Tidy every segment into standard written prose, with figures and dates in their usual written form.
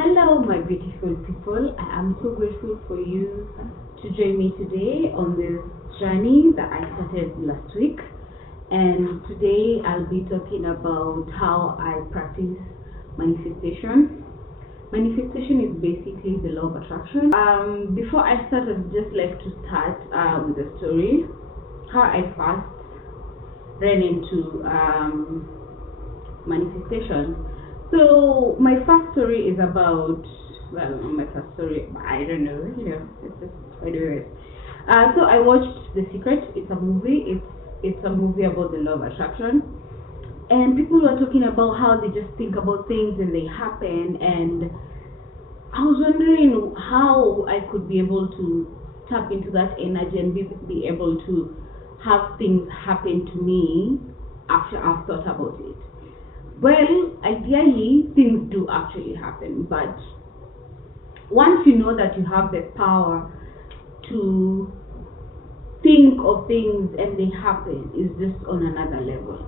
Hello, my beautiful people. I am so grateful for you to join me today on this journey that I started last week. And today I'll be talking about how I practice manifestation. Manifestation is basically the law of attraction. Before I start, I'd just like to start with a story. How I first ran into manifestation. So my first story is about, well, not my first story, I don't know, it's just anyway. So I watched The Secret. It's a movie. It's a movie about the law of attraction, and people were talking about how they just think about things and they happen. And I was wondering how I could be able to tap into that energy and be able to have things happen to me after I've thought about it. Well, ideally, things do actually happen, but once you know that you have the power to think of things and they happen, is just on another level.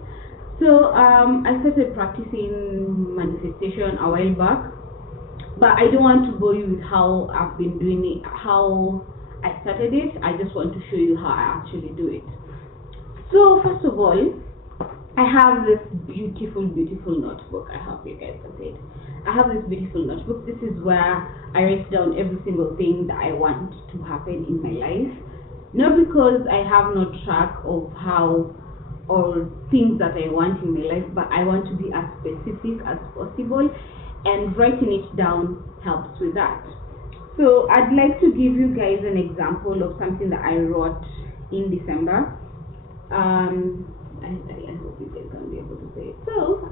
So I started practicing manifestation a while back, but I don't want to bore you with how I've been doing it, how I started it. I just want to show you how I actually do it. So first of all, I have this beautiful notebook. I hope you guys can see it. I have this beautiful notebook. This is where I write down every single thing that I want to happen in my life. Not because I have no track of how or things that I want in my life, but I want to be as specific as possible, and writing it down helps with that. So I'd like to give you guys an example of something that I wrote in December. I hope you guys can be able to say it. So,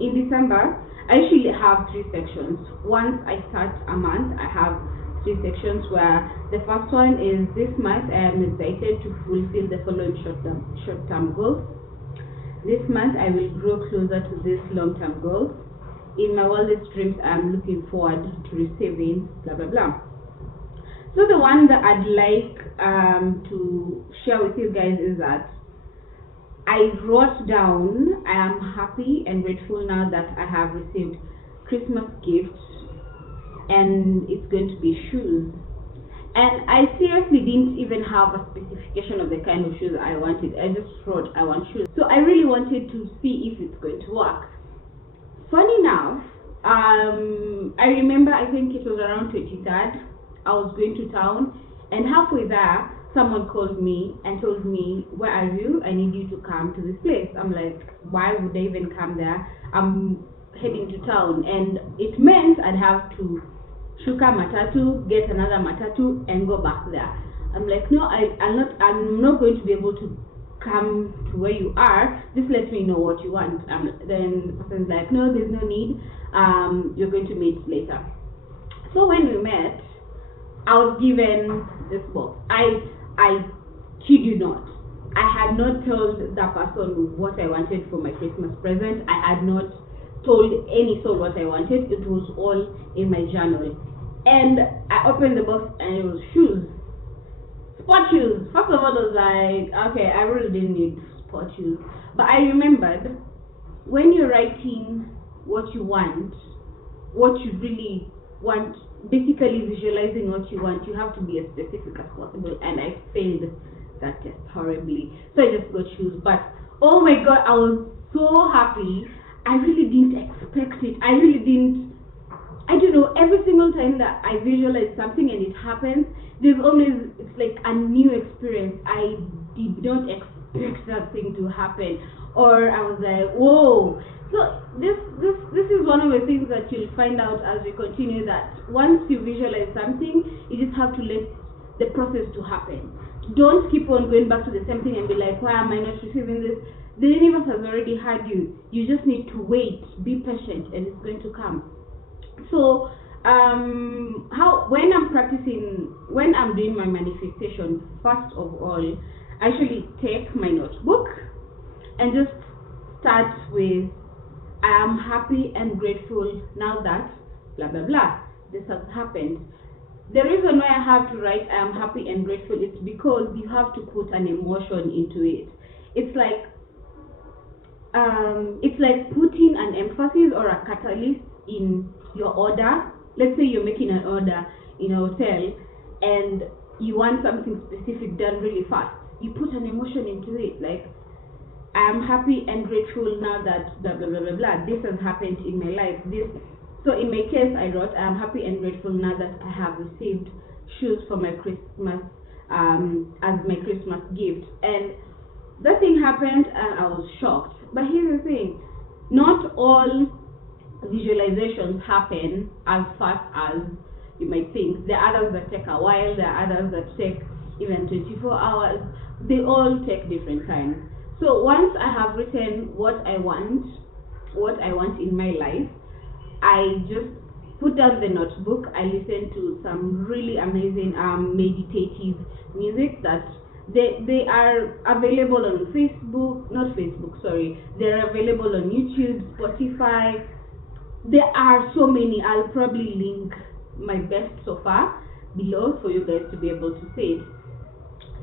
in December, I usually have 3 sections. Once I start a month, I have 3 sections where the first one is this month I am excited to fulfill the following short-term goals. This month I will grow closer to these long-term goals. In my wildest dreams, I am looking forward to receiving blah blah blah. So the one that I'd like to share with you guys is that I wrote down, I am happy and grateful now that I have received Christmas gifts, and it's going to be shoes. And I seriously didn't even have a specification of the kind of shoes I wanted. I just wrote I want shoes. So I really wanted to see if it's going to work. Funny enough, I remember, I think it was around 23rd, I was going to town, and halfway there, someone called me and told me, where are you? I need you to come to this place. I'm like, why would I even come there? I'm heading to town. And it meant I'd have to shuka matatu, get another matatu, and go back there. I'm like, no, I'm not going to be able to come to where you are. Just let me know what you want. Then the person's like, no, there's no need. You're going to meet later. So when we met, I was given this box. I kid you not, I had not told that person what I wanted for my Christmas present. I had not told any soul what I wanted. It was all in my journal. And I opened the box and it was shoes. Sport shoes. First of all, I was like, okay, I really didn't need sport shoes. But I remembered, when you're writing what you want, what you really want, basically visualizing what you want, you have to be as specific as possible, and I failed that test horribly. So I just got shoes, but oh my god, I was so happy. I really didn't expect it. I don't know, every single time that I visualize something and it happens, it's like a new experience. I did not expect that thing to happen, or I was like, whoa. So this is one of the things that you'll find out as we continue, that once you visualize something, you just have to let the process to happen. Don't keep on going back to the same thing and be like, why am I not receiving this? The universe has already had you. You just need to wait, be patient, and it's going to come. So when I'm doing my manifestation, first of all, I actually take my notebook and just start with, I am happy and grateful now that blah blah blah, this has happened. The reason why I have to write I am happy and grateful is because you have to put an emotion into it. It's like putting an emphasis or a catalyst in your order. Let's say you're making an order in a hotel and you want something specific done really fast. You put an emotion into it, like, I am happy and grateful now that blah blah blah blah blah. This has happened in my life. So in my case, I wrote, I am happy and grateful now that I have received shoes for my Christmas, as my Christmas gift. And that thing happened, and I was shocked. But here's the thing: not all visualizations happen as fast as you might think. There are others that take a while. There are others that take even 24 hours. They all take different time. So once I have written what I want in my life, I just put down the notebook. I listen to some really amazing meditative music that they are available on they're available on YouTube, Spotify. There are so many. I'll probably link my best so far below for you guys to be able to see it.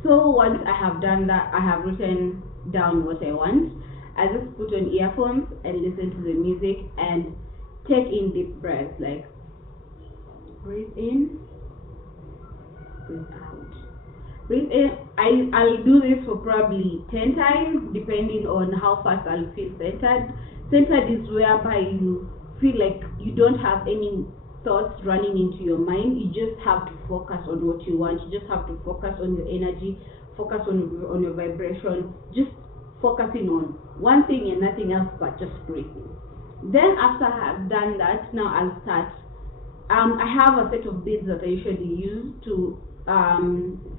So once I have done that, I have written down what I want. I just put on earphones and listen to the music and take in deep breaths, like breathe in, breathe out. Breathe in. I'll do this for probably 10 times depending on how fast I'll feel centered. Centered is whereby you feel like you don't have any thoughts running into your mind. You just have to focus on what you want. You just have to focus on your energy, focus on your vibration, just focusing on one thing and nothing else but just breathing. Then after I have done that, now I'll start. I have a set of beads that I usually use to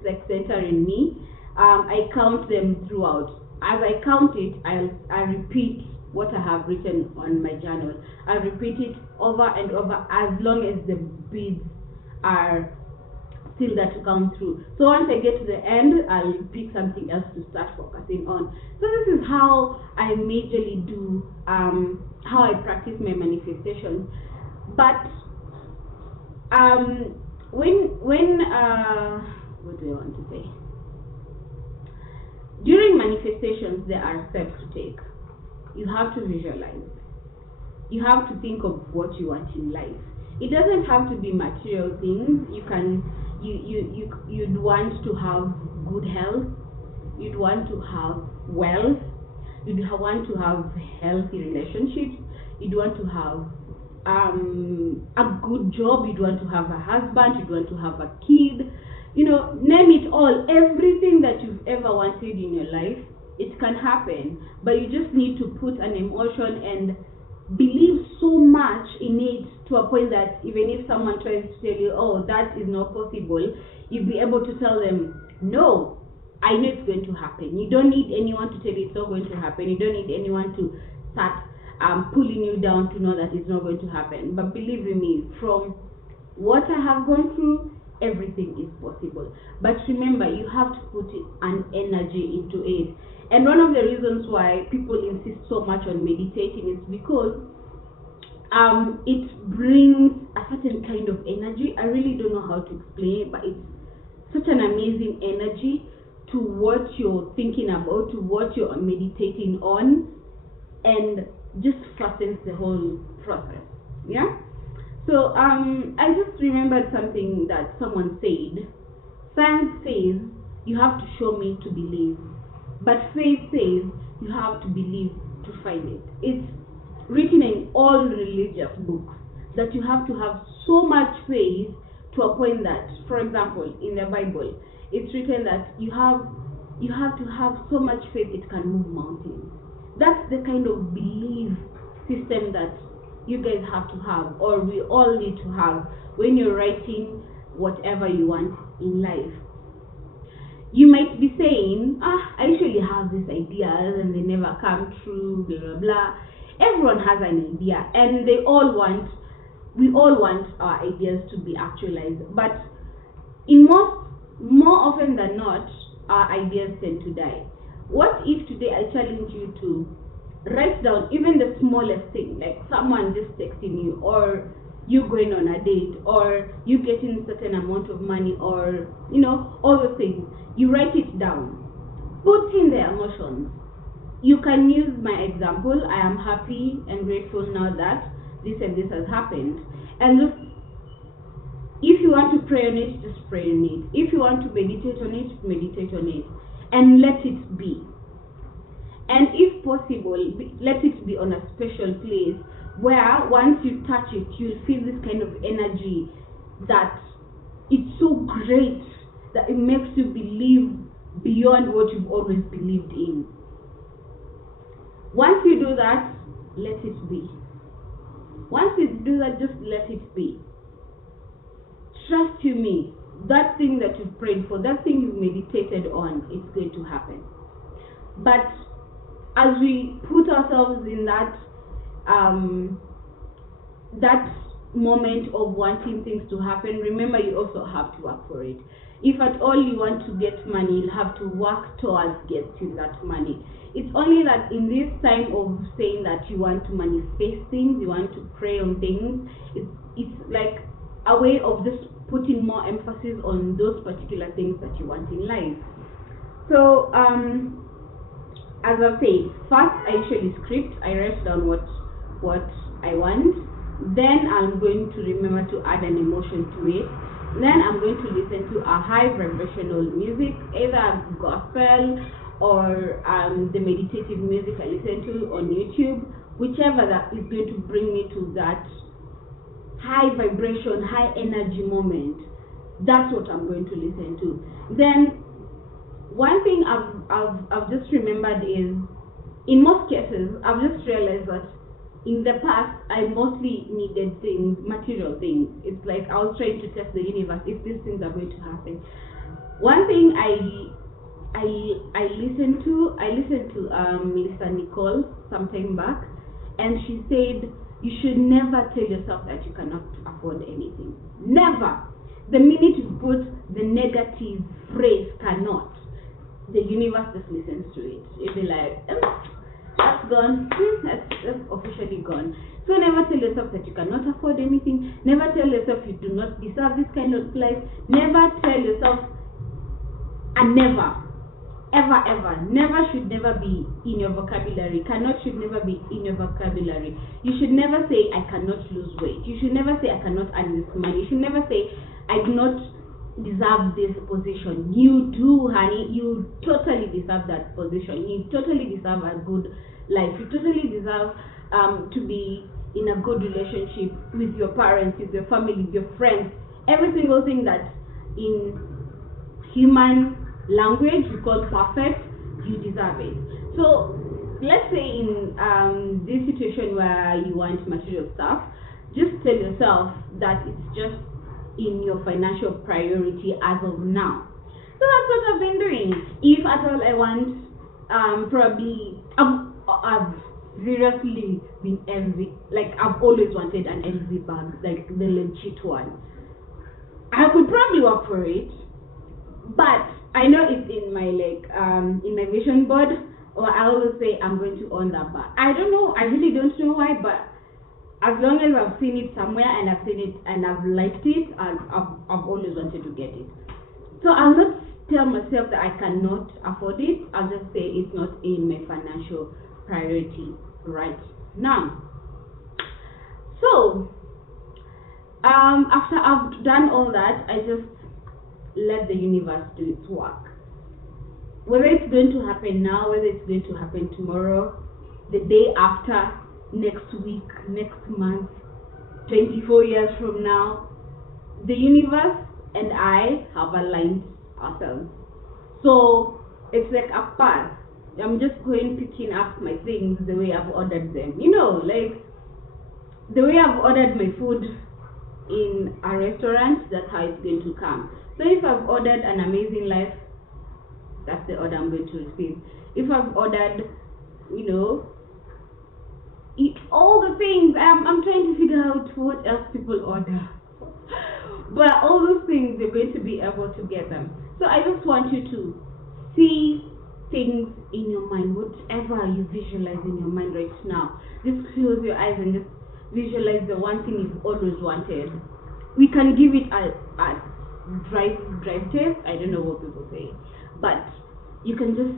like center in me. I count them throughout. As I count it, I repeat what I have written on my journal. I repeat it over and over as long as the beads are still there to come through. So once I get to the end, I'll pick something else to start focusing on. So this is how I majorly do, how I practice my manifestations. But what do I want to say? During manifestations, there are steps to take. You have to visualize. You have to think of what you want in life. It doesn't have to be material things. You'd want to have good health. You'd want to have wealth. You'd want to have healthy relationships. You'd want to have a good job. You'd want to have a husband. You'd want to have a kid. Name it all. Everything that you've ever wanted in your life, it can happen, but you just need to put an emotion and believe so much in it to a point that even if someone tries to tell you, oh, that is not possible, you'll be able to tell them, no, I know it's going to happen. You don't need anyone to tell you it's not going to happen. You don't need anyone to start pulling you down to know that it's not going to happen. But believe in me, from what I have gone through, everything is possible. But remember, you have to put an energy into it. And one of the reasons why people insist so much on meditating is because it brings a certain kind of energy. I really don't know how to explain it, but it's such an amazing energy to what you're thinking about, to what you're meditating on, and just fastens the whole process. Yeah? So I just remembered something that someone said. Science says you have to show me to believe, but faith says you have to believe to find it. It's written in all religious books that you have to have so much faith to a point that, for example, in the Bible, it's written that you have to have so much faith it can move mountains. That's the kind of belief system that you guys have to have, or we all need to have, when you're writing whatever you want in life. You might be saying, I usually have these ideas and they never come true, blah blah blah. Everyone has an idea, and we all want our ideas to be actualized. But more often than not, our ideas tend to die. What if today I challenge you to write down even the smallest thing, like someone just texting you, or you going on a date, or you getting a certain amount of money, or all those things. You write it down, put in the emotions. You can use my example. I am happy and grateful now that this and this has happened, and just, if you want to pray on it, just pray on it. If you want to meditate on it, meditate on it, and let it be. And if possible, let it be on a special place where once you touch it, you'll feel this kind of energy that it's so great that it makes you believe beyond what you've always believed in. Once you do that, let it be. Once you do that, just let it be. Trust you me, that thing that you've prayed for, that thing you've meditated on, it's going to happen. But as we put ourselves in that moment of wanting things to happen, remember you also have to work for it. If at all you want to get money, you'll have to work towards getting that money. It's only that in this time of saying that you want to manifest things, you want to pray on things, it's like a way of just putting more emphasis on those particular things that you want in life. So as I said, first I usually script, I write down what I want, then I'm going to remember to add an emotion to it, then I'm going to listen to a high vibrational music, either gospel or the meditative music I listen to on YouTube, whichever that is going to bring me to that high vibration, high energy moment. That's what I'm going to listen to. Then one thing I've just remembered is, in most cases, I've just realized that in the past, I mostly needed things, material things. It's like I was trying to test the universe if these things are going to happen. One thing I listened to Lisa Nicole some time back, and she said you should never tell yourself that you cannot afford anything. Never. The minute you put the negative phrase "cannot," the universe just listens to it. It'll be like, that's gone, that's officially gone. So never tell yourself that you cannot afford anything. Never tell yourself you do not deserve this kind of life. Never tell yourself, and never, ever, never should never be in your vocabulary. Cannot should never be in your vocabulary. You should never say, I cannot lose weight. You should never say, I cannot earn this money. You should never say, I do not deserve this position. You do, honey. You totally deserve that position. You totally deserve a good life. You totally deserve to be in a good relationship with your parents, with your family, with your friends. Every single thing that in human language we call perfect, you deserve it. So let's say in this situation where you want material stuff, just tell yourself that it's just in your financial priority as of now. So that's what I've been doing. If at all I want, probably I've seriously been LV, like I've always wanted an LV bag, like the legit one. I could probably work for it, but I know it's in my in my vision board, or I always say I'm going to own that bag. I don't know, I really don't know why, but as long as I've seen it somewhere and I've seen it and I've liked it, I've always wanted to get it. So I'll not tell myself that I cannot afford it. I'll just say it's not in my financial priority right now. So after I've done all that, I just let the universe do its work. Whether it's going to happen now, whether it's going to happen tomorrow, the day after, next week, next month, 24 years from now, the universe and I have aligned ourselves. So it's like a path. I'm just picking up my things the way I've ordered them. You know, like the way I've ordered my food in a restaurant, that's how it's going to come. So if I've ordered an amazing life, that's the order I'm going to receive. If I've ordered, you know, eat all the things, I'm trying to figure out what else people order. But all those things, you're going to be able to get them. So I just want you to see things in your mind, whatever you visualize in your mind right now. Just close your eyes and just visualize the one thing you've always wanted. We can give it a drive test. I don't know what people say, but you can just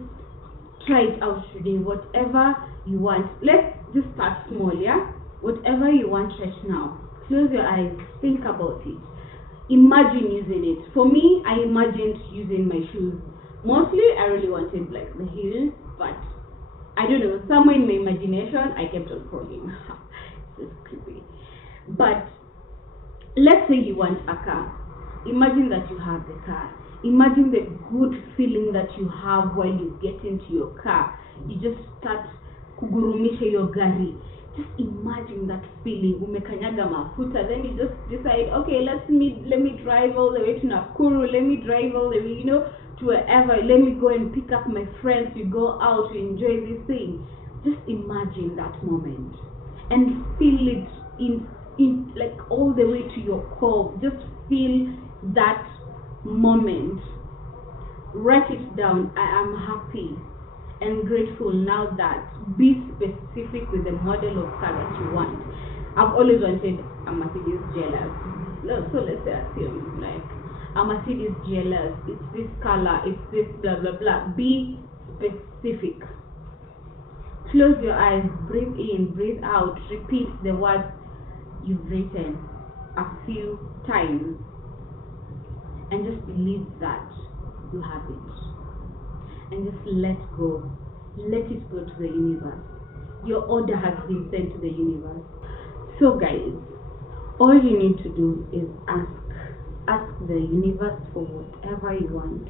try it out today. Whatever you want, let's just start small, yeah? Whatever you want right now, Close your eyes, think about it. Imagine using it. For me, I imagined using my shoes. Mostly, I really wanted like the heels, but I don't know, somewhere in my imagination, I kept on falling. It's creepy. But let's say you want a car. Imagine that you have the car. Imagine the good feeling that you have while you get into your car. You just start kugurumisha your gari. Just imagine that feeling. Umekanyaga mafuta. Then you just decide, okay, let me drive all the way to Nakuru. Let me drive all the way, to wherever. Let me go and pick up my friends. We go out to enjoy this thing. Just imagine that moment and feel it in like all the way to your core. Just feel that moment. Write it down. I am happy and grateful now that. Be specific with the model of car that you want. I've always wanted a Mercedes GLS. So let's say assume like a Mercedes GLS. It's this color. It's this blah blah blah. Be specific. Close your eyes. Breathe in. Breathe out. Repeat the words you've written a few times, and just believe that you have it. And just let go. Let it go to the universe. Your order has been sent to the universe. So guys, all you need to do is ask the universe for whatever you want.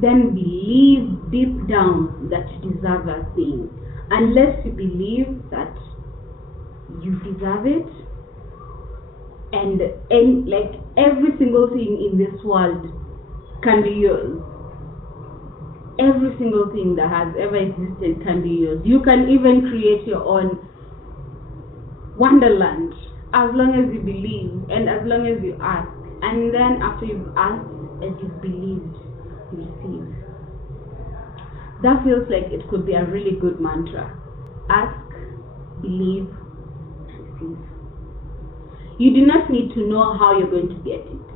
Then believe deep down that you deserve that thing. Unless you believe that you deserve it, and like every single thing in this world can be yours. Every single thing that has ever existed can be yours. You can even create your own wonderland as long as you believe and as long as you ask. And then after you've asked and you've believed, you receive. That feels like it could be a really good mantra. Ask, believe, receive. You do not need to know how you're going to get it.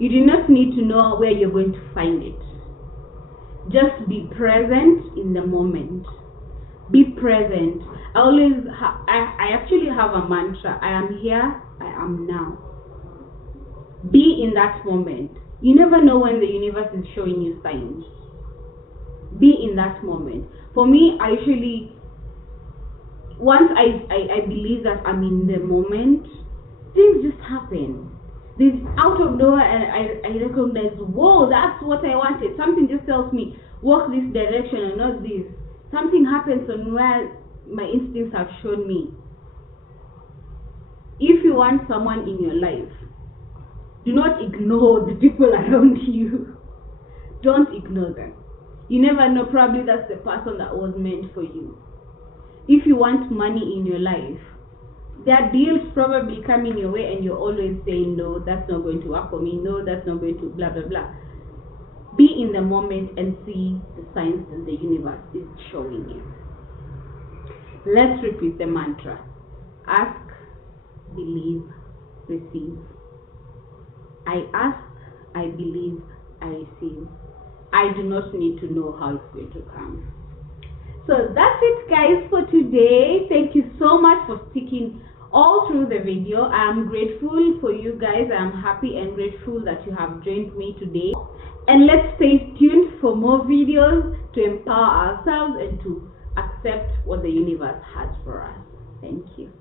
You do not need to know where you're going to find it. Just be present in the moment. Be present. I actually have a mantra. I am here, I am now. Be in that moment. You never know when the universe is showing you signs. Be in that moment. For me, I usually, once I believe that I'm in the moment, things just happen. This out of nowhere, and I recognize, whoa, that's what I wanted. Something just tells me, walk this direction and not this. Something happens on where my instincts have shown me. If you want someone in your life, do not ignore the people around you. Don't ignore them. You never know, probably that's the person that was meant for you. If you want money in your life, there are deals probably coming your way and you're always saying, no, that's not going to work for me. No, that's not going to blah, blah, blah. Be in the moment and see the signs that the universe is showing you. Let's repeat the mantra. Ask, believe, receive. I ask, I believe, I receive. I do not need to know how it's going to come. So that's it, guys, for today. Thank you so much for sticking all through the video. I am grateful for you guys. I am happy and grateful that you have joined me today. And let's stay tuned for more videos to empower ourselves and to accept what the universe has for us. Thank you.